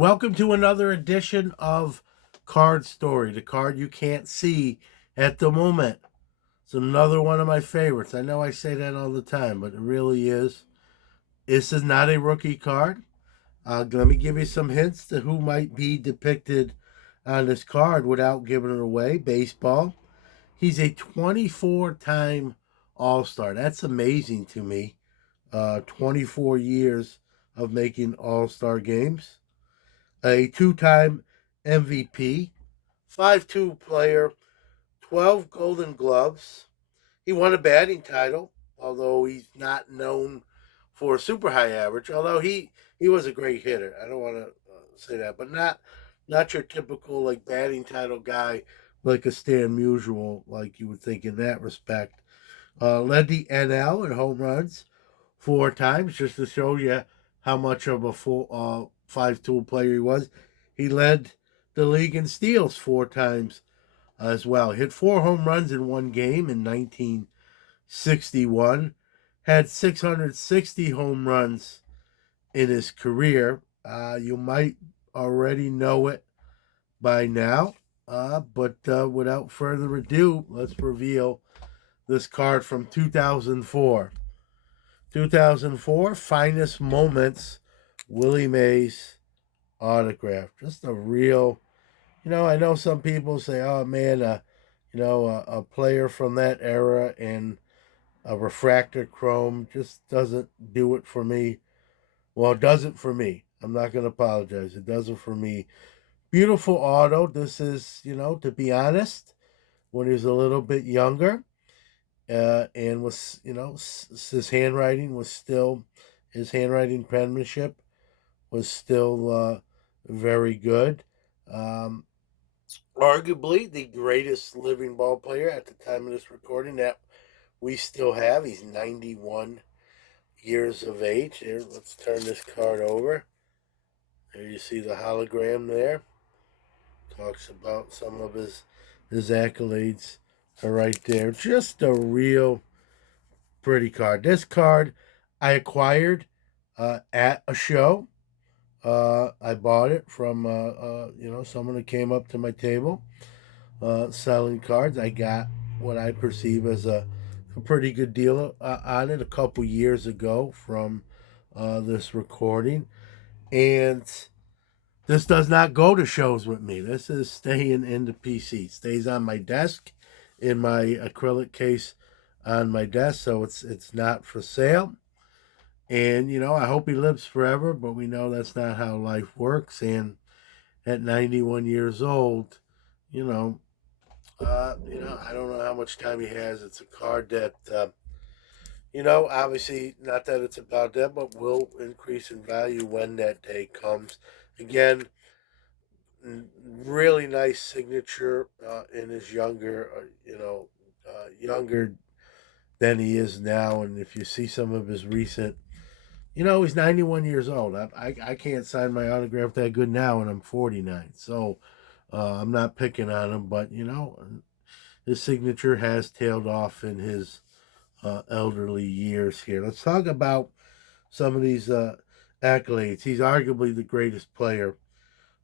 Welcome to another edition of Card Story, the card you can't see at the moment. It's another one of my favorites. I know I say that all the time, but it really is. This is not a rookie card. Let me give you some hints to who might be depicted on this card without giving it away. Baseball. He's a 24-time All-Star. That's amazing to me. 24 years of making All-Star games. A two-time MVP, 5'2" player, 12 Golden Gloves. He won a batting title, although he's not known for a super high average. Although he was a great hitter. I don't want to say that, but not your typical like batting title guy like a Stan Musial, like you would think in that respect. Led the NL in home runs 4 times, just to show you how much of a full 5-tool player he was. He led the league in steals 4 times as well. Hit 4 home runs in one game in 1961. Had 660 home runs in his career. You might already know it by now, but without further ado, let's reveal this card from 2004. 2004, Finest Moments, Willie Mays autograph. Just a real, I know some people say, oh man, a player from that era and a refractor chrome just doesn't do it for me. Well, it doesn't for me. I'm not going to apologize. It doesn't for me. Beautiful auto. This is, to be honest, when he was a little bit younger, and was, his handwriting penmanship was still very good. Um, Arguably the greatest living ball player at the time of this recording that we still have. He's 91 years of age. Here, let's turn this card over. There you see the hologram there. Talks about some of his accolades are right there. Just a real pretty card. This card I acquired at a show. I bought it from someone that came up to my table selling cards. I got what I perceive as a pretty good deal on it a couple years ago from this recording, and this does not go to shows with me. This is staying in the PC. It stays on my desk in my acrylic case on my desk, so it's not for sale. And I hope he lives forever, but we know that's not how life works. And at 91 years old, I don't know how much time he has. It's a card that, obviously not that it's about that, but will increase in value when that day comes. Again, really nice signature in his younger than he is now. And if you see some of his recent, he's 91 years old. I can't sign my autograph that good now, and I'm 49. So I'm not picking on him, but, his signature has tailed off in his elderly years here. Let's talk about some of these accolades. He's arguably the greatest player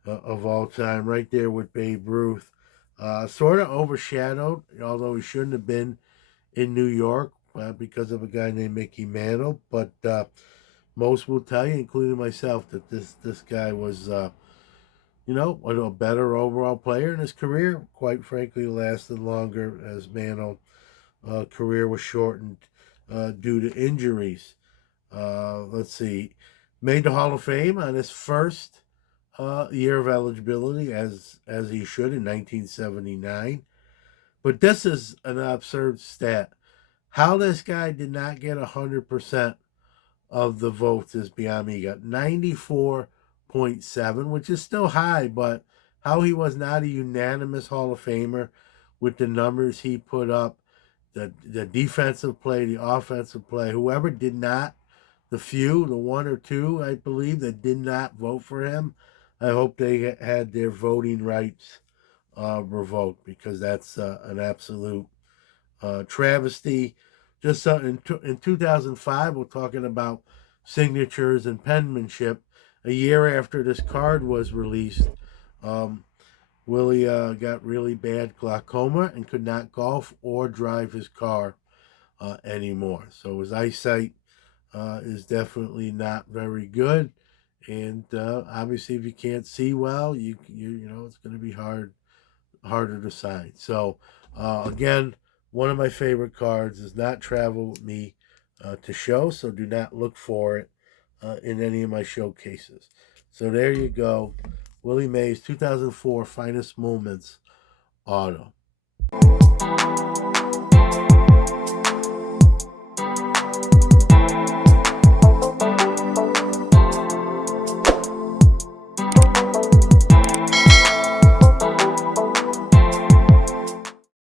of all time, right there with Babe Ruth. Sort of overshadowed, although he shouldn't have been in New York because of a guy named Mickey Mantle. But most will tell you, including myself, that this guy was, a better overall player in his career. Quite frankly, lasted longer as Mantle's career was shortened due to injuries. Let's see, made the Hall of Fame on his first year of eligibility, as he should, in 1979. But this is an absurd stat. How this guy did not get 100% of the votes is beyond me. He got 94.7, which is still high, but how he was not a unanimous Hall of Famer with the numbers he put up, the defensive play, the offensive play, whoever did not, the one or two, I believe, that did not vote for him, I hope they had their voting rights revoked, because that's an absolute travesty. Just in 2005, we're talking about signatures and penmanship. a year after this card was released, um, Willie got really bad glaucoma and could not golf or drive his car anymore. So his eyesight is definitely not very good, and obviously, if you can't see well, you know it's going to be harder to sign. So again, one of my favorite cards does not travel with me to show, so do not look for it in any of my showcases. So there you go, Willie Mays 2004 Finest Moments Auto.